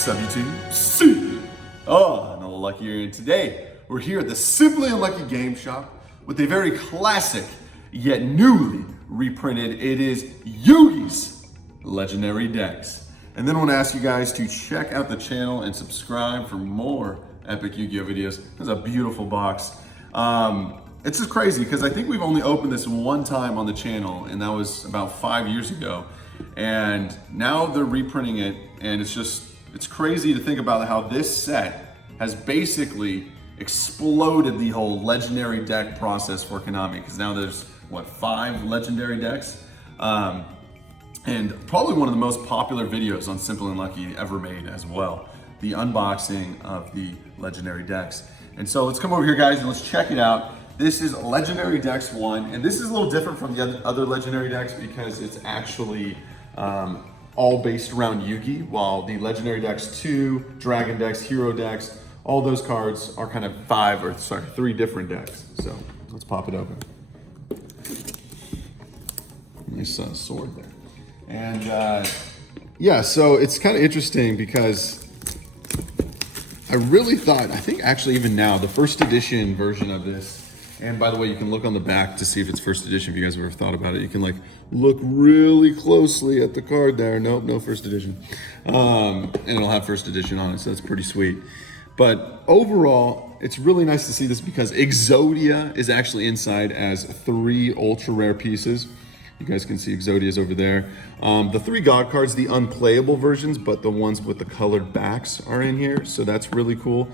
What's up, YouTube? SimplyUnlucky here, and today we're here at the SimplyUnlucky game shop with a very classic yet newly reprinted. It is YuGi'S legendary decks. And then I want to ask you guys to check out the channel and subscribe for more epic Yu-Gi-Oh videos. It's a beautiful box. It's just crazy because I think we've only opened this one time on the channel, and that was about 5 years ago. And now they're reprinting it, and it's crazy to think about how this set has basically exploded the whole legendary deck process for Konami, because now there's, what, 5 legendary decks? And probably one of the most popular videos on SimplyUnlucky ever made as well, the unboxing of the legendary decks. And so let's come over here, guys, and let's check it out. This is Legendary Decks 1, and this is a little different from the other Legendary decks because it's actually all based around Yu-Gi, while the Legendary Decks 2, Dragon decks, Hero decks, all those cards are kind of 3 different decks. So let's pop it open. Nice sword there. And yeah, so it's kind of interesting because I really thought, I think actually even now, the first edition version of this, and by the way, you can look on the back to see if it's first edition if you guys have ever thought about it. You can like look really closely at the card there. Nope, no first edition. And it'll have first edition on it, so that's pretty sweet. But overall, it's really nice to see this because Exodia is actually inside as 3 ultra rare pieces. You guys can see Exodia's over there. The 3 God cards, the unplayable versions, but the ones with the colored backs are in here, so that's really cool.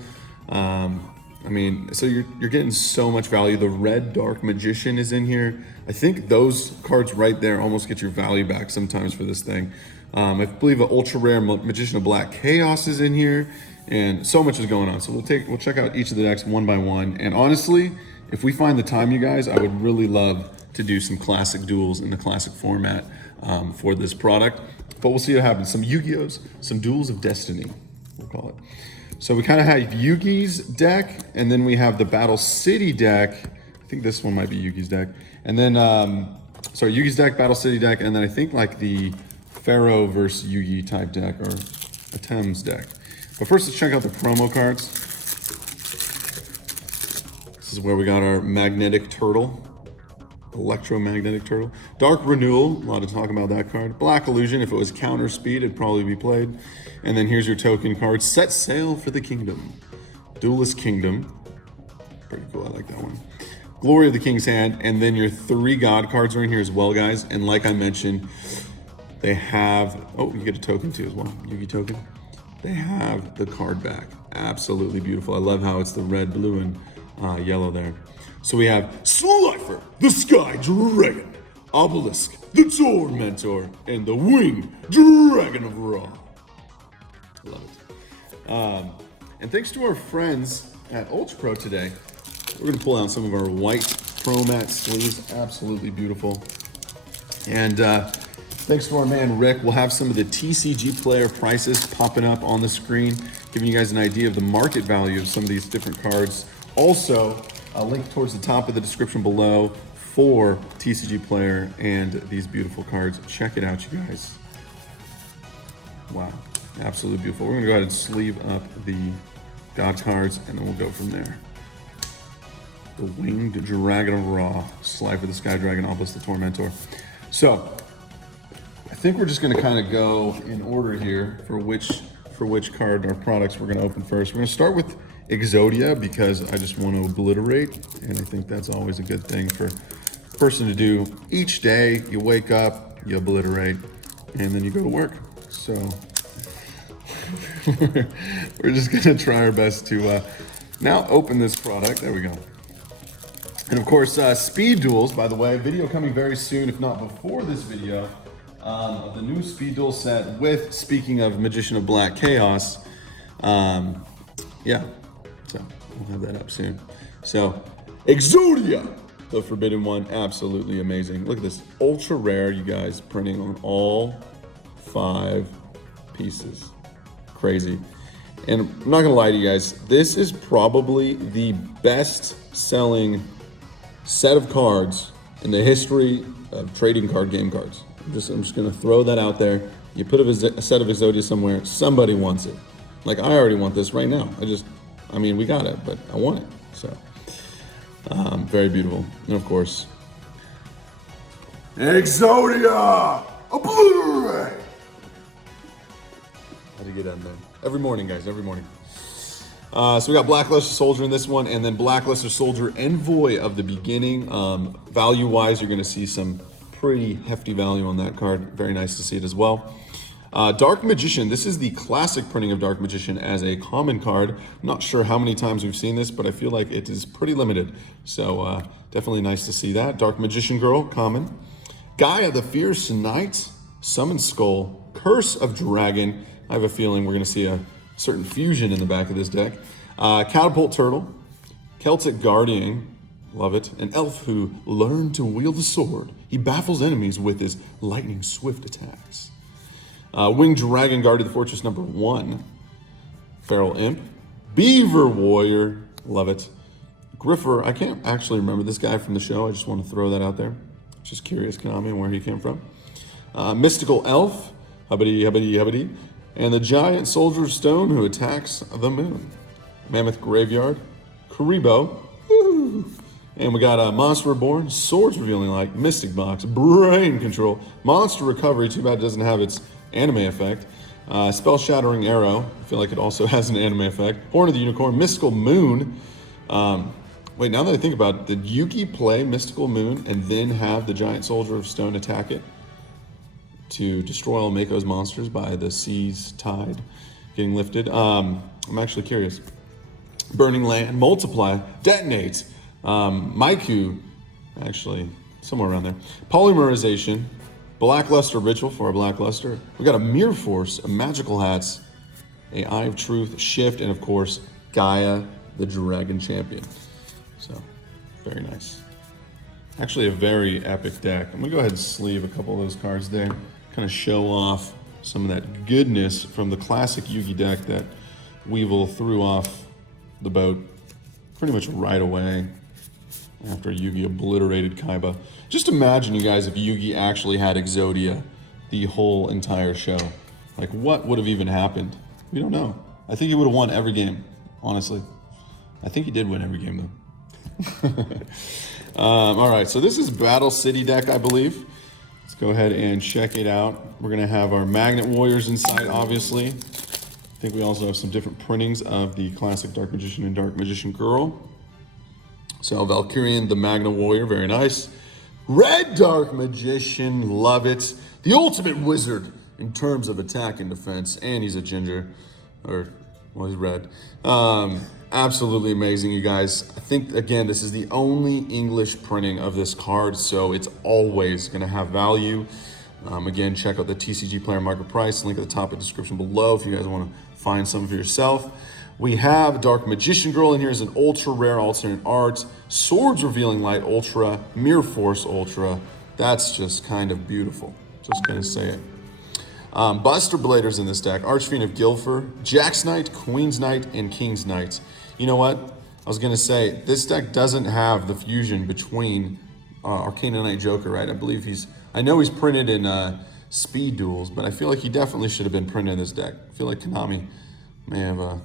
I mean, so you're getting so much value. The Red Dark Magician is in here. I think those cards right there almost get your value back sometimes for this thing. I believe an ultra rare Magician of Black Chaos is in here, and so much is going on. So we'll check out each of the decks one by one. And honestly, if we find the time, you guys, I would really love to do some classic duels in the classic format for this product. But we'll see what happens. Some Yu-Gi-Ohs, some Duels of Destiny, we'll call it. So we kind of have YuGi'S deck, and then we have the Battle City deck. I think this one might be YuGi'S deck. And then, sorry, YuGi'S deck, Battle City deck, and then I think like the Pharaoh versus Yu-Gi type deck, or a Thames deck. But first, let's check out the promo cards. This is where we got our Magnetic Turtle. Electromagnetic Turtle. Dark Renewal, a lot of talk about that card. Black Illusion, if it was counter speed, it'd probably be played. And then here's your token card. Set Sail for the Kingdom. Duelist Kingdom. Pretty cool, I like that one. Glory of the King's Hand. And then your 3 God cards are in here as well, guys. And like I mentioned, they have, oh, you get a token too as well, Yu-Gi token. They have the card back. Absolutely beautiful. I love how it's the red, blue, and yellow there. So we have Slifer, the Sky Dragon, Obelisk, the Tormentor, and the Winged Dragon of Ra. Love it. And thanks to our friends at Ultra Pro today, we're going to pull out some of our white Pro Mat sleeves. Absolutely beautiful. And thanks to our man Rick, we'll have some of the TCG player prices popping up on the screen, giving you guys an idea of the market value of some of these different cards. Also, a link towards the top of the description below for TCG Player and these beautiful cards. Check it out, you guys. Wow, absolutely beautiful. We're gonna go ahead and sleeve up the God cards, and then we'll go from there. The Winged Dragon of Ra, Slifer the Sky Dragon, Obelisk the Tormentor. So, I think we're just gonna kind of go in order here for which card our products we're gonna open first. We're gonna start with Exodia because I just want to obliterate, and I think that's always a good thing for a person to do. Each day you wake up, you obliterate, and then you go to work. So we're just gonna try our best to now open this product. There we go. And of course, speed duels, by the way, video coming very soon, if not before this video, of the new speed duel set with, speaking of Magician of Black Chaos, yeah. So we'll have that up soon. So Exodia, the Forbidden One, absolutely amazing. Look at this, ultra rare, you guys, printing on all 5 pieces. Crazy. And I'm not gonna lie to you guys, this is probably the best selling set of cards in the history of trading card game cards. I'm just gonna throw that out there. You put a set of Exodia somewhere, somebody wants it. Like, I already want this right now. I mean, we got it, but I want it. So, very beautiful. And of course, Exodia! A Blu-ray! Had to get in there. Every morning, guys, every morning. So we got Blackluster Soldier in this one, and then Blackluster Soldier Envoy of the beginning. Value-wise, you're going to see some pretty hefty value on that card. Very nice to see it as well. Dark Magician. This is the classic printing of Dark Magician as a common card. I'm not sure how many times we've seen this, but I feel like it is pretty limited. So definitely nice to see that. Dark Magician Girl, common. Gaia the Fierce Knight, Summon Skull, Curse of Dragon. I have a feeling we're going to see a certain fusion in the back of this deck. Catapult Turtle, Celtic Guardian, love it. An elf who learned to wield the sword. He baffles enemies with his lightning swift attacks. Winged Dragon Guard of the Fortress #1. Feral Imp. Beaver Warrior, love it. Griffer, I can't actually remember this guy from the show. I just want to throw that out there. Just curious, Konami, and where he came from. Mystical Elf, hubbity. And the Giant Soldier of Stone who attacks the moon. Mammoth Graveyard, Karibo, woo. And we got Monster Reborn, Swords Revealing Light, Mystic Box, Brain Control, Monster Recovery, too bad it doesn't have its anime effect. Spell Shattering Arrow, I feel like it also has an anime effect. Horn of the Unicorn, Mystical Moon. Wait, now that I think about it, did Yugi play Mystical Moon and then have the Giant Soldier of Stone attack it to destroy all Mako's monsters by the sea's tide getting lifted? I'm actually curious. Burning Land, Multiply, Detonate, Maiku, actually, somewhere around there. Polymerization, Blackluster Ritual for our Blackluster. We got a Mirror Force, a Magical Hats, a Eye of Truth, Shift, and of course, Gaia, the Dragon Champion. So, very nice. Actually, a very epic deck. I'm gonna go ahead and sleeve a couple of those cards there, kind of show off some of that goodness from the classic Yugi deck that Weevil threw off the boat pretty much right away after Yugi obliterated KAIBA. Just imagine, you guys, if Yugi actually had Exodia the whole entire show. Like, what would have even happened? We don't know. I think he would have won every game, honestly. I think he did win every game, though. All right, so this is Battle City deck, I believe. Let's go ahead and check it out. We're going to have our Magnet Warriors inside, obviously. I think we also have some different printings of the classic Dark Magician and Dark Magician Girl. So Valkyrian, the Magna Warrior, very nice. Red Dark Magician, love it. The ultimate wizard in terms of attack and defense, and he's a ginger, or, well, he's red. Absolutely amazing, you guys. I think, again, this is the only English printing of this card, so it's always going to have value. Again, check out the TCG Player Market Price, link at the top of the description below if you guys want to find some for yourself. We have Dark Magician Girl in here as an ultra rare alternate art. Swords Revealing Light Ultra, Mirror Force Ultra. That's just kind of beautiful. Just gonna say it. Buster Bladers in this deck. Archfiend of Guilford, Jack's Knight, Queen's Knight, and King's Knight. You know what? I was gonna say, this deck doesn't have the fusion between Arcana Knight Joker, right? I know he's printed in Speed Duels, but I feel like he definitely should have been printed in this deck. I feel like Konami may have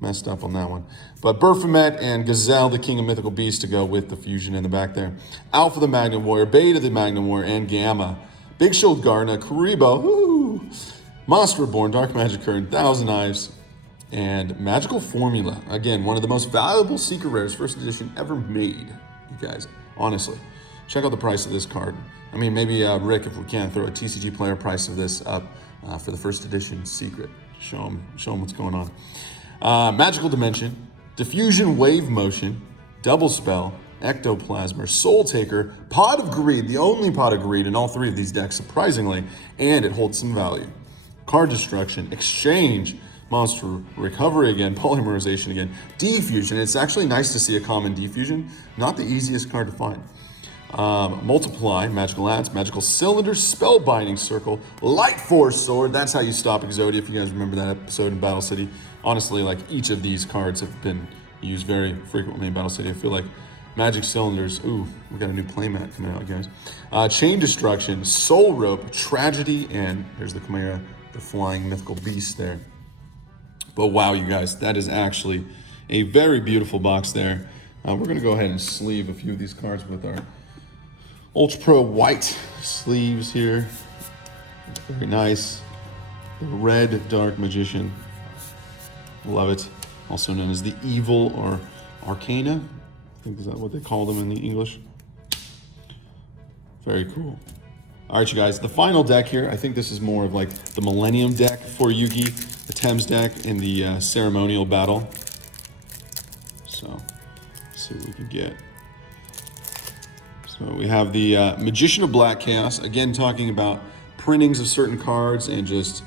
messed up on that one. But Baphomet and Gazelle, the King of Mythical Beasts, to go with the fusion in the back there. Alpha the Magnum Warrior, Beta the Magnum Warrior, and Gamma. Big Shield Garna, Karibo, woo! Monster Reborn, Dark Magic Current, Thousand Knives, and Magical Formula. Again, one of the most valuable Secret Rares, first edition ever made, you guys. Honestly, check out the price of this card. I mean, maybe Rick, if we can, throw a TCG Player price of this up for the first edition Secret. Show him what's going on. Magical Dimension, Diffusion Wave Motion, Double Spell, Ectoplasmer, Soul Taker, Pot of Greed, the only Pot of Greed in all three of these decks, surprisingly, and it holds some value. Card Destruction, Exchange, Monster Recovery again, Polymerization again, Defusion. It's actually nice to see a common Defusion, not the easiest card to find. Multiply, Magical Ads, Magical Cylinder, Spellbinding Circle, Light Force Sword. That's how you stop Exodia, if you guys remember that episode in Battle City. Honestly, like, each of these cards have been used very frequently in Battle City. I feel like Magic Cylinders, ooh, we got a new playmat coming out, guys. Chain Destruction, Soul Rope, Tragedy, and here's the Chimera, the Flying Mythical Beast there. But wow, you guys, that is actually a very beautiful box there. We're gonna go ahead and sleeve a few of these cards with our Ultra Pro white sleeves here. Very nice. The red Dark Magician. Love it. Also known as the Evil or Arcana. I think is that what they call them in the English. Very cool. All right, you guys, the final deck here, I think this is more of like the Millennium deck for Yugi, the Thames deck in the ceremonial battle. So, let's see what we can get. So we have the Magician of Black Chaos, again talking about printings of certain cards and just,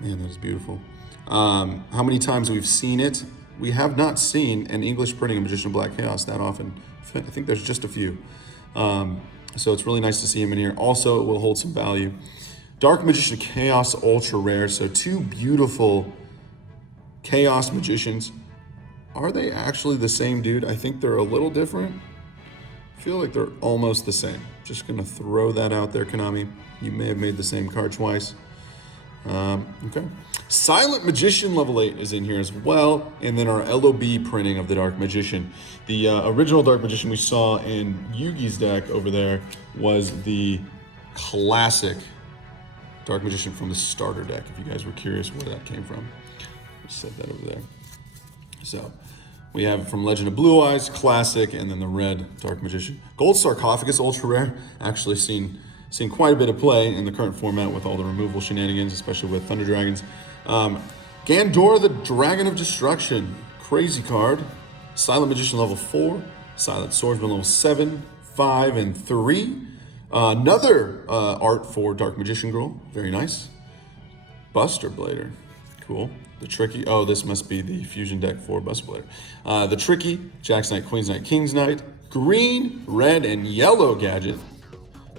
man, that is beautiful. How many times we've seen it? We have not seen an English printing of Magician of Black Chaos that often. I think there's just a few. So it's really nice to see him in here. Also, it will hold some value. Dark Magician of Chaos, ultra rare. So two beautiful Chaos Magicians. Are they actually the same dude? I think they're a little different. I feel like they're almost the same. Just gonna throw that out there, Konami. You may have made the same card twice. Okay. Silent Magician level 8 is in here as well. And then our LOB printing of the Dark Magician. The original Dark Magician we saw in YuGi'S deck over there was the classic Dark Magician from the starter deck, if you guys were curious where that came from. Just set that over there. So we have from Legend of Blue Eyes, classic, and then the red Dark Magician. Gold Sarcophagus, ultra rare. Actually seen quite a bit of play in the current format with all the removal shenanigans, especially with Thunder Dragons. Gandora, the Dragon of Destruction, crazy card. Silent Magician level 4, Silent Swordsman level 7, 5, and 3. Another art for Dark Magician Girl, very nice. Buster Blader, cool. The Tricky, oh, this must be the fusion deck for Buster Blader. The Tricky, Jack's Knight, Queen's Knight, King's Knight, green, red, and yellow gadget.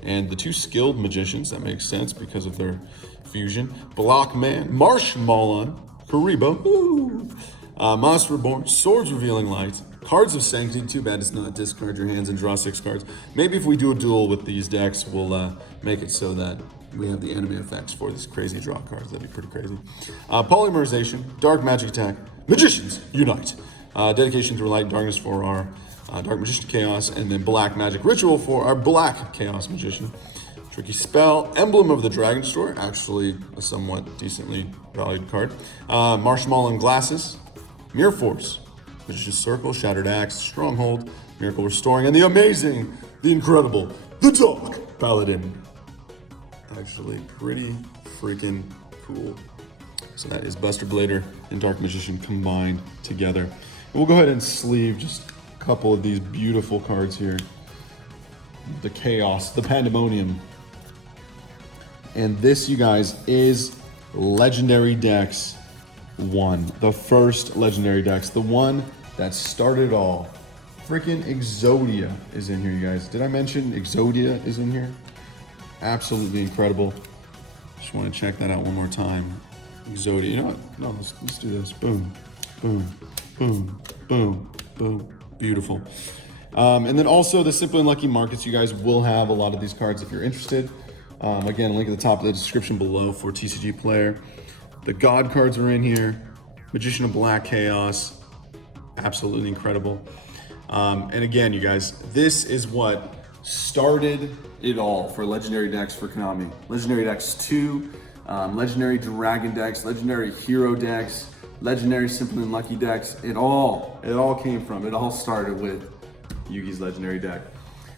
And the two skilled magicians, that makes sense because of their fusion. Blockman, Marshmallow, Karibo, Monster Reborn, Swords Revealing Light, Cards of Sanctity. Too bad it's not discard your hands and draw 6 cards. Maybe if we do a duel with these decks, we'll make it so that we have the enemy effects for these crazy draw cards. That'd be pretty crazy. Polymerization, Dark Magic Attack, Magicians Unite. Dedication to Light and Darkness for our Dark Magician Chaos, and then Black Magic Ritual for our Black Chaos Magician. Tricky Spell, Emblem of the Dragon Store, actually a somewhat decently valued card. Marshmallow and Glasses, Mirror Force, Magician's Circle, Shattered Axe, Stronghold, Miracle Restoring, and the amazing, the incredible, the Dark Paladin. Actually pretty freaking cool. So that is Buster Blader and Dark Magician combined together. And we'll go ahead and sleeve just a couple of these beautiful cards here. The Chaos, the Pandemonium. And this, you guys, is Legendary Dex 1. The first Legendary Dex, the one that started it all. Freaking Exodia is in here, you guys. Did I mention Exodia is in here? Absolutely incredible. Just want to check that out one more time. Exodia, you know what? No, let's do this. Boom, boom, boom, boom, boom. Beautiful. And then also the Simply Unlucky markets, you guys will have a lot of these cards if you're interested. Again, link at the top of the description below for TCG Player. The God cards are in here. Magician of Black Chaos, absolutely incredible. And again, you guys, this is what started it all for Legendary decks for Konami. Legendary Decks 2, Legendary Dragon decks, Legendary Hero decks, Legendary Simply Unlucky decks. It all started with YuGi'S Legendary deck.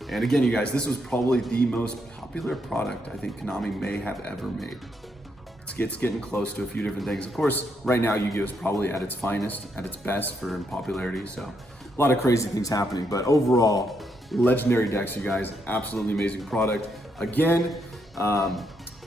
And again, you guys, this was probably the most popular product I think Konami may have ever made. It's getting close to a few different things. Of course, right now YuGi'Oh is probably at its finest, at its best for popularity. So a lot of crazy things happening, but overall, Legendary decks, you guys, absolutely amazing product. Again,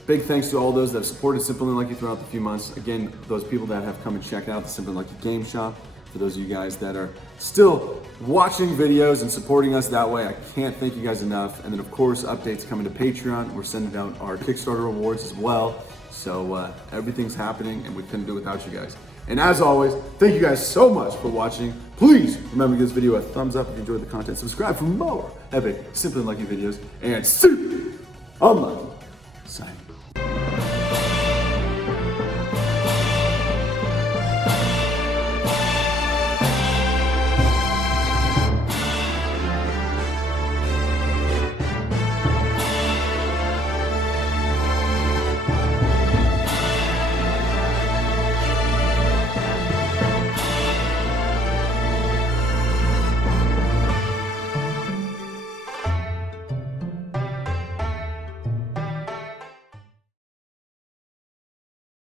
big thanks to all those that have supported Simply Unlucky throughout the few months. Again, those people that have come and checked out the Simply Unlucky game shop. For those of you guys that are still watching videos and supporting us that way, I can't thank you guys enough. And then of course, updates coming to Patreon. We're sending out our Kickstarter rewards as well. So everything's happening and we couldn't do it without you guys. And as always, thank you guys so much for watching. Please remember to give this video a thumbs up if you enjoyed the content. Subscribe for more epic Simply Unlucky videos. And Simply Unlucky signing.